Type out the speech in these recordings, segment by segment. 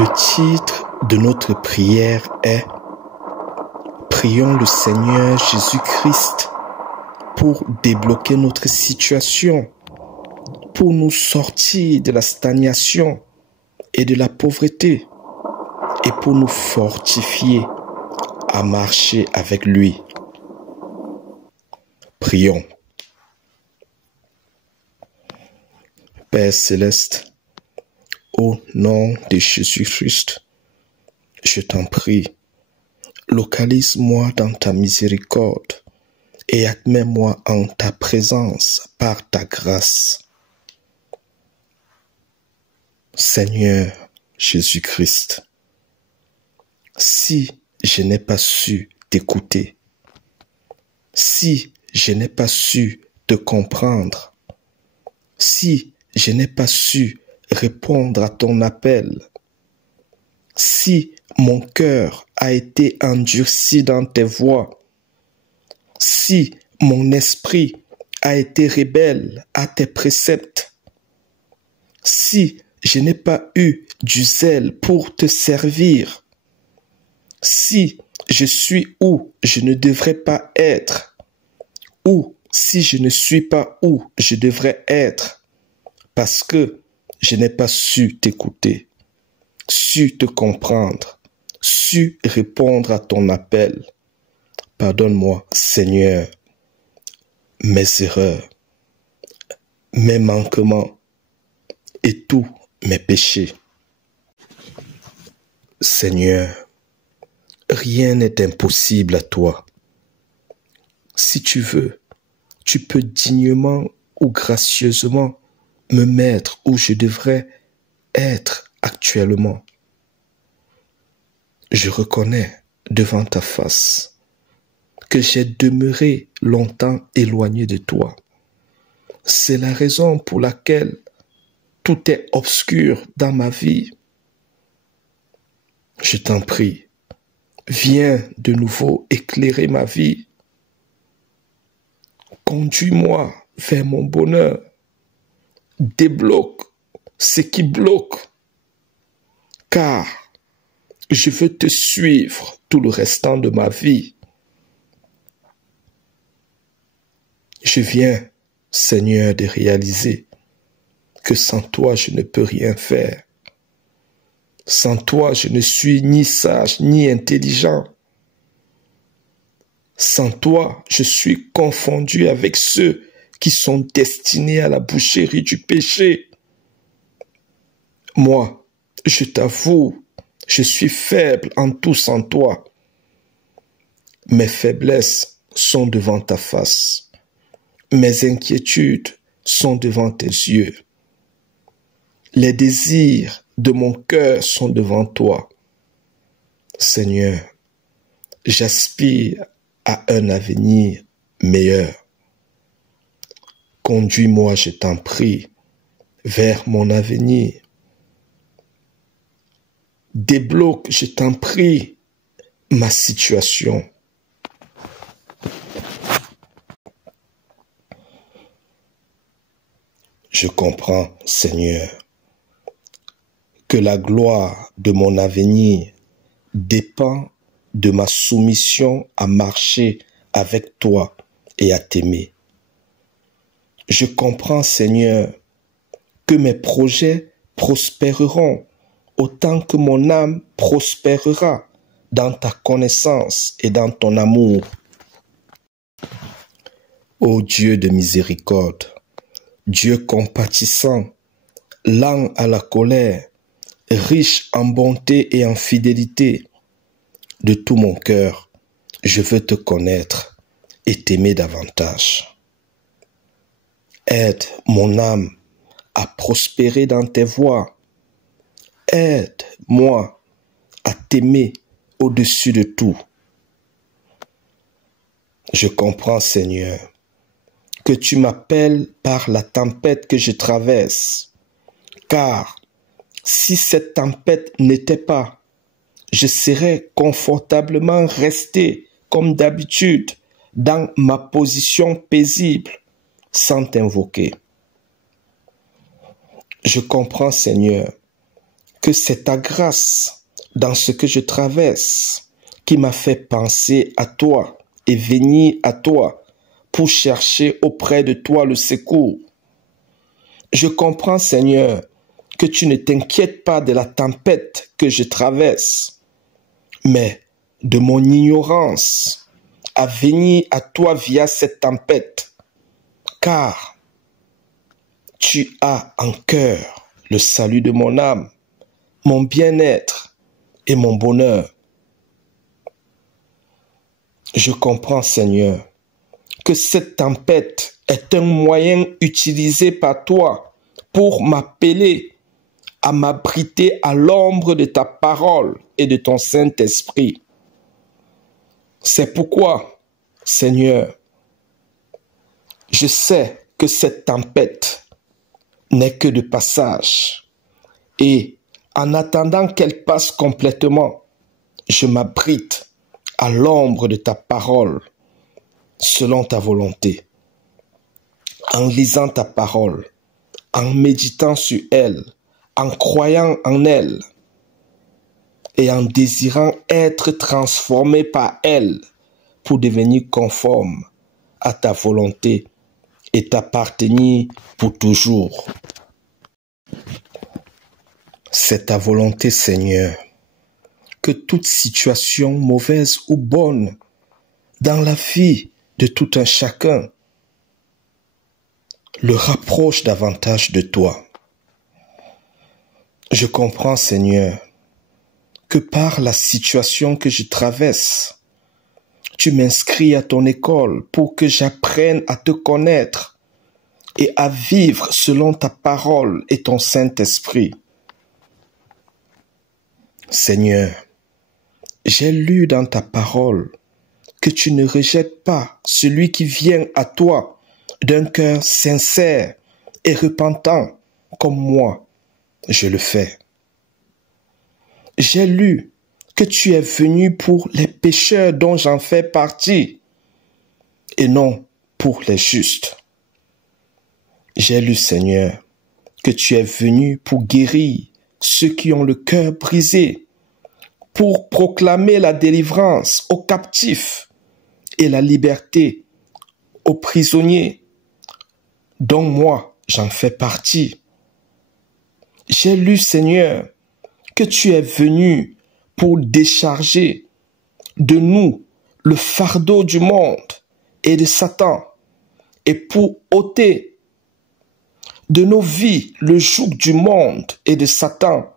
Le titre de notre prière est « Prions le Seigneur Jésus-Christ pour débloquer notre situation, pour nous sortir de la stagnation et de la pauvreté et pour nous fortifier à marcher avec lui. » Prions. Père céleste, au nom de Jésus-Christ, je t'en prie, localise-moi dans ta miséricorde et admets-moi en ta présence par ta grâce. Seigneur Jésus-Christ, si je n'ai pas su t'écouter, si je n'ai pas su te comprendre, si je n'ai pas su répondre à ton appel, si mon cœur a été endurci dans tes voies, si mon esprit a été rebelle à tes préceptes, si je n'ai pas eu du zèle pour te servir, si je suis où je ne devrais pas être, ou si je ne suis pas où je devrais être, parce que je n'ai pas su t'écouter, su te comprendre, su répondre à ton appel. Pardonne-moi, Seigneur, mes erreurs, mes manquements et tous mes péchés. Seigneur, rien n'est impossible à toi. Si tu veux, tu peux dignement ou gracieusement me mettre où je devrais être actuellement. Je reconnais devant ta face que j'ai demeuré longtemps éloigné de toi. C'est la raison pour laquelle tout est obscur dans ma vie. Je t'en prie, viens de nouveau éclairer ma vie. Conduis-moi vers mon bonheur. Débloque ce qui bloque, car je veux te suivre tout le restant de ma vie. Je viens, Seigneur, de réaliser que sans toi, je ne peux rien faire. Sans toi, je ne suis ni sage ni intelligent. Sans toi, je suis confondu avec ceux qui sont destinés à la boucherie du péché. Moi, je t'avoue, je suis faible en tout sans toi. Mes faiblesses sont devant ta face. Mes inquiétudes sont devant tes yeux. Les désirs de mon cœur sont devant toi. Seigneur, j'aspire à un avenir meilleur. Conduis-moi, je t'en prie, vers mon avenir. Débloque, je t'en prie, ma situation. Je comprends, Seigneur, que la gloire de mon avenir dépend de ma soumission à marcher avec toi et à t'aimer. Je comprends, Seigneur, que mes projets prospéreront autant que mon âme prospérera dans ta connaissance et dans ton amour. Ô Dieu de miséricorde, Dieu compatissant, lent à la colère, riche en bonté et en fidélité, de tout mon cœur, je veux te connaître et t'aimer davantage. Aide mon âme à prospérer dans tes voies. Aide-moi à t'aimer au-dessus de tout. Je comprends, Seigneur, que tu m'appelles par la tempête que je traverse, car si cette tempête n'était pas, je serais confortablement resté comme d'habitude dans ma position paisible sans t'invoquer. Je comprends, Seigneur, que c'est ta grâce dans ce que je traverse qui m'a fait penser à toi et venir à toi pour chercher auprès de toi le secours. Je comprends, Seigneur, que tu ne t'inquiètes pas de la tempête que je traverse, mais de mon ignorance à venir à toi via cette tempête, car tu as en cœur le salut de mon âme, mon bien-être et mon bonheur. Je comprends, Seigneur, que cette tempête est un moyen utilisé par toi pour m'appeler à m'abriter à l'ombre de ta parole et de ton Saint-Esprit. C'est pourquoi, Seigneur, je sais que cette tempête n'est que de passage et en attendant qu'elle passe complètement, je m'abrite à l'ombre de ta parole selon ta volonté. En lisant ta parole, en méditant sur elle, en croyant en elle et en désirant être transformé par elle pour devenir conforme à ta volonté et t'appartenir pour toujours. C'est ta volonté, Seigneur, que toute situation mauvaise ou bonne dans la vie de tout un chacun le rapproche davantage de toi. Je comprends, Seigneur, que par la situation que je traverse, tu m'inscris à ton école pour que j'apprenne à te connaître et à vivre selon ta parole et ton Saint-Esprit. Seigneur, j'ai lu dans ta parole que tu ne rejettes pas celui qui vient à toi d'un cœur sincère et repentant comme moi, je le fais. J'ai lu que tu es venu pour les pécheurs dont j'en fais partie et non pour les justes. J'ai lu, Seigneur, que tu es venu pour guérir ceux qui ont le cœur brisé, pour proclamer la délivrance aux captifs et la liberté aux prisonniers, dont moi j'en fais partie. J'ai lu, Seigneur, que tu es venu pour décharger de nous le fardeau du monde et de Satan et pour ôter de nos vies le joug du monde et de Satan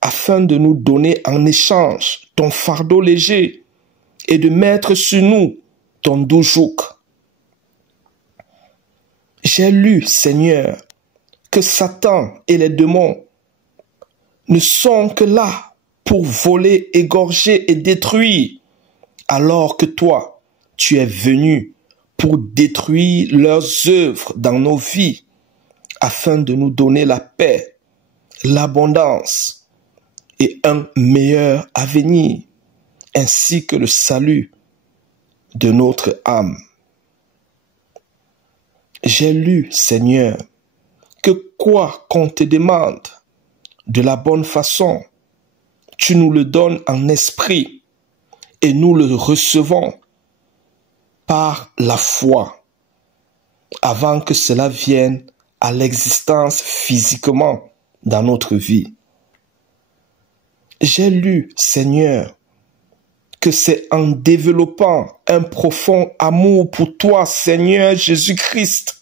afin de nous donner en échange ton fardeau léger et de mettre sur nous ton doux joug. J'ai lu, Seigneur, que Satan et les démons ne sont que là pour voler, égorger et détruire, alors que toi, tu es venu pour détruire leurs œuvres dans nos vies, afin de nous donner la paix, l'abondance et un meilleur avenir, ainsi que le salut de notre âme. J'ai lu, Seigneur, que quoi qu'on te demande de la bonne façon, tu nous le donnes en esprit et nous le recevons par la foi avant que cela vienne à l'existence physiquement dans notre vie. J'ai lu, Seigneur, que c'est en développant un profond amour pour toi, Seigneur Jésus-Christ,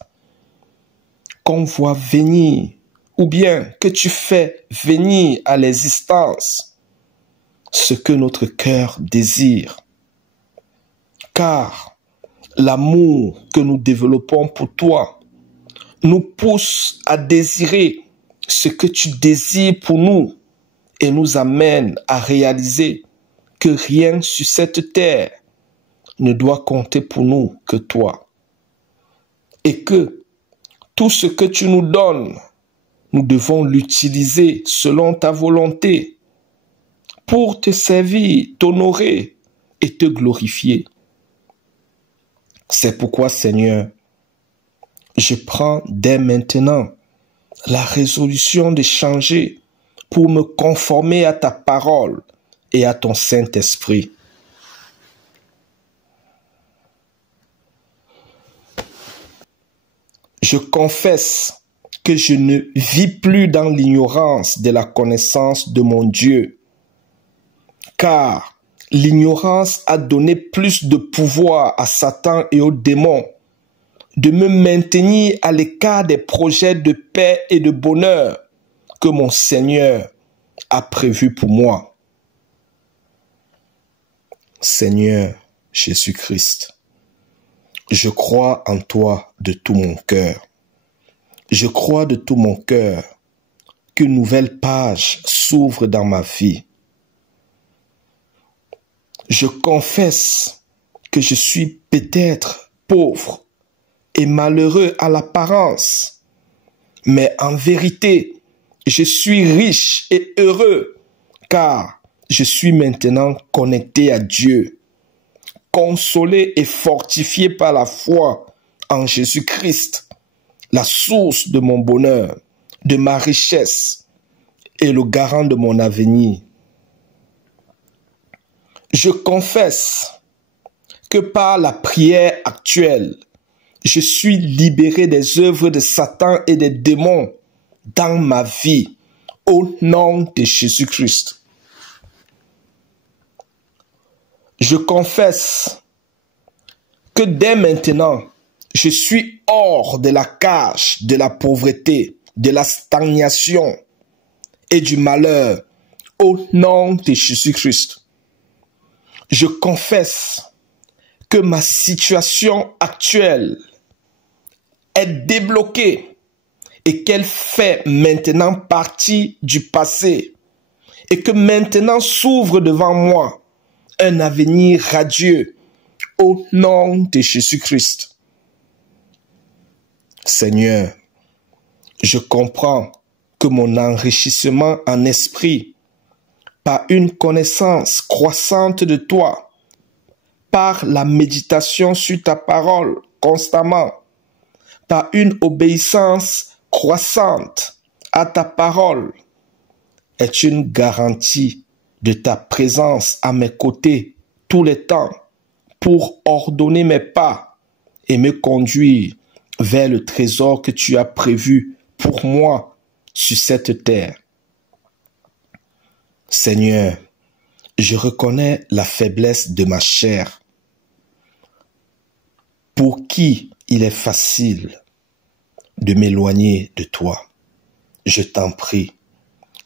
qu'on voit venir, ou bien que tu fais venir à l'existence ce que notre cœur désire. Car l'amour que nous développons pour toi nous pousse à désirer ce que tu désires pour nous et nous amène à réaliser que rien sur cette terre ne doit compter pour nous que toi. Et que tout ce que tu nous donnes, nous devons l'utiliser selon ta volonté pour te servir, t'honorer et te glorifier. C'est pourquoi, Seigneur, je prends dès maintenant la résolution de changer pour me conformer à ta parole et à ton Saint-Esprit. Je confesse que je ne vis plus dans l'ignorance de la connaissance de mon Dieu, car l'ignorance a donné plus de pouvoir à Satan et aux démons de me maintenir à l'écart des projets de paix et de bonheur que mon Seigneur a prévus pour moi. Seigneur Jésus-Christ, je crois en toi de tout mon cœur. Je crois de tout mon cœur qu'une nouvelle page s'ouvre dans ma vie. Je confesse que je suis peut-être pauvre et malheureux à l'apparence, mais en vérité, je suis riche et heureux, car je suis maintenant connecté à Dieu, consolé et fortifié par la foi en Jésus-Christ, la source de mon bonheur, de ma richesse et le garant de mon avenir. Je confesse que par la prière actuelle, je suis libéré des œuvres de Satan et des démons dans ma vie, au nom de Jésus-Christ. Je confesse que dès maintenant, je suis hors de la cage de la pauvreté, de la stagnation et du malheur, au nom de Jésus-Christ. Je confesse que ma situation actuelle est débloquée et qu'elle fait maintenant partie du passé et que maintenant s'ouvre devant moi un avenir radieux au nom de Jésus-Christ. Seigneur, je comprends que mon enrichissement en esprit par une connaissance croissante de toi, par la méditation sur ta parole constamment, par une obéissance croissante à ta parole, est une garantie de ta présence à mes côtés tous les temps pour ordonner mes pas et me conduire vers le trésor que tu as prévu pour moi sur cette terre. Seigneur, je reconnais la faiblesse de ma chair, pour qui il est facile de m'éloigner de toi. Je t'en prie,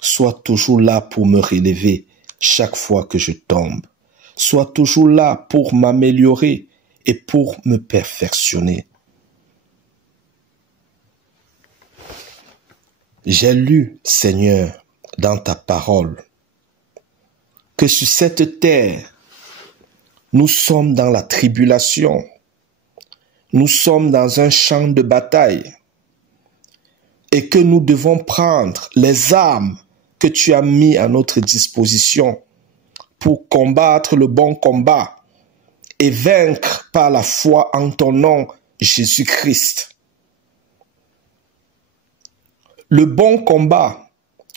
sois toujours là pour me relever chaque fois que je tombe. Sois toujours là pour m'améliorer et pour me perfectionner. J'ai lu, Seigneur, dans ta parole, que sur cette terre, nous sommes dans la tribulation, nous sommes dans un champ de bataille et que nous devons prendre les armes que tu as mis à notre disposition pour combattre le bon combat et vaincre par la foi en ton nom, Jésus-Christ. Le bon combat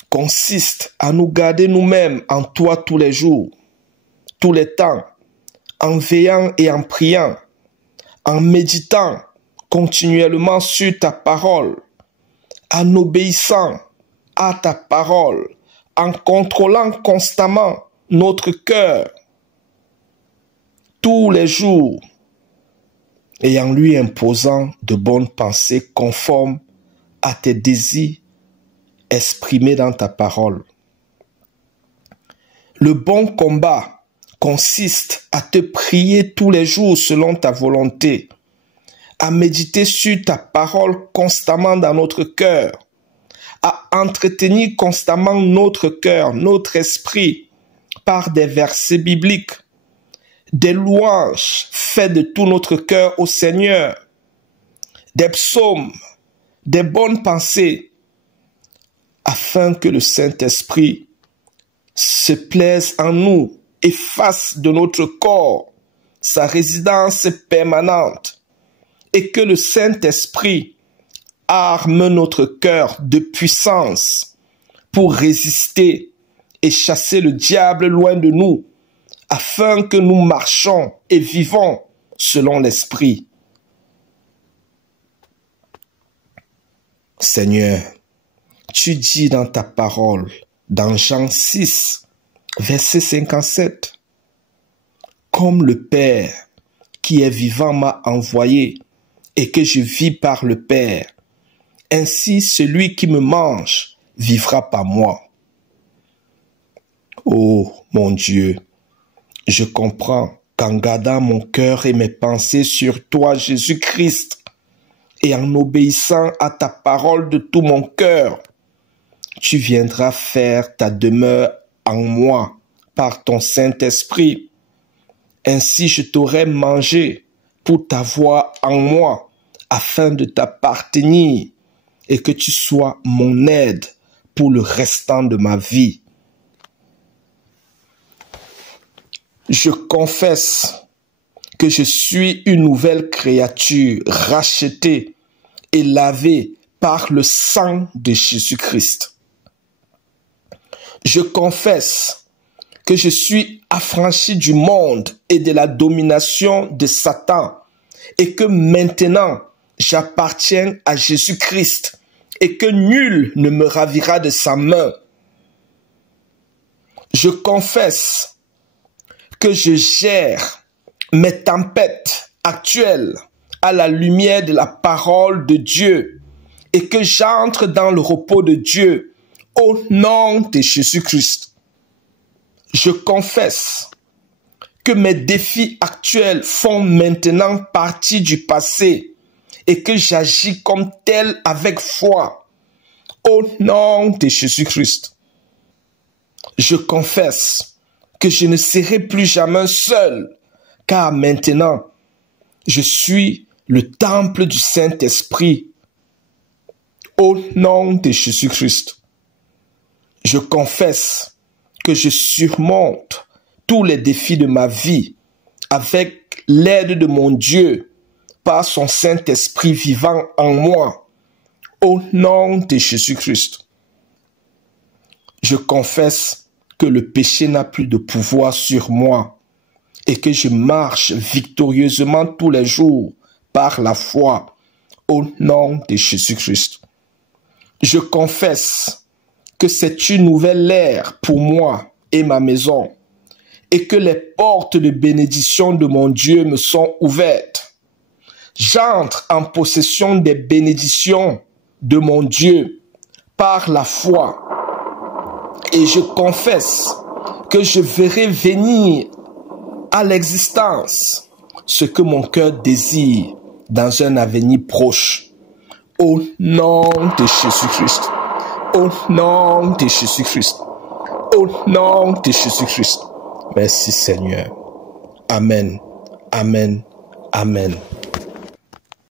consiste à nous garder nous-mêmes en toi tous les jours, tous les temps, en veillant et en priant, en méditant continuellement sur ta parole, en obéissant à ta parole, en contrôlant constamment notre cœur tous les jours et en lui imposant de bonnes pensées conformes à tes désirs exprimés dans ta parole. Le bon combat consiste à te prier tous les jours selon ta volonté, à méditer sur ta parole constamment dans notre cœur, à entretenir constamment notre cœur, notre esprit, par des versets bibliques, des louanges faites de tout notre cœur au Seigneur, des psaumes, des bonnes pensées, afin que le Saint-Esprit se plaise en nous et fasse de notre corps sa résidence permanente, et que le Saint-Esprit arme notre cœur de puissance pour résister et chasser le diable loin de nous, afin que nous marchions et vivons selon l'Esprit. Seigneur, tu dis dans ta parole, dans Jean 6, verset 57, « Comme le Père qui est vivant m'a envoyé et que je vis par le Père, ainsi celui qui me mange vivra par moi. » Oh mon Dieu, je comprends qu'en gardant mon cœur et mes pensées sur toi, Jésus-Christ, et en obéissant à ta parole de tout mon cœur, tu viendras faire ta demeure en moi par ton Saint-Esprit. Ainsi je t'aurai mangé pour t'avoir en moi, afin de t'appartenir et que tu sois mon aide pour le restant de ma vie. Je confesse que je suis une nouvelle créature rachetée et lavée par le sang de Jésus-Christ. Je confesse que je suis affranchi du monde et de la domination de Satan et que maintenant j'appartiens à Jésus-Christ et que nul ne me ravira de sa main. Je confesse que je gère mes tempêtes actuelles à la lumière de la parole de Dieu et que j'entre dans le repos de Dieu au nom de Jésus-Christ. Je confesse que mes défis actuels font maintenant partie du passé et que j'agis comme tel avec foi au nom de Jésus-Christ. Je confesse que je ne serai plus jamais seul, car maintenant, je suis le temple du Saint-Esprit. Au nom de Jésus-Christ, je confesse que je surmonte tous les défis de ma vie avec l'aide de mon Dieu par son Saint-Esprit vivant en moi. Au nom de Jésus-Christ, je confesse que le péché n'a plus de pouvoir sur moi et que je marche victorieusement tous les jours par la foi au nom de Jésus-Christ. Je confesse que c'est une nouvelle ère pour moi et ma maison et que les portes de bénédiction de mon Dieu me sont ouvertes. J'entre en possession des bénédictions de mon Dieu par la foi. Et je confesse que je verrai venir à l'existence ce que mon cœur désire dans un avenir proche. Au nom de Jésus-Christ. Au nom de Jésus-Christ. Au nom de Jésus-Christ. Merci Seigneur. Amen. Amen. Amen.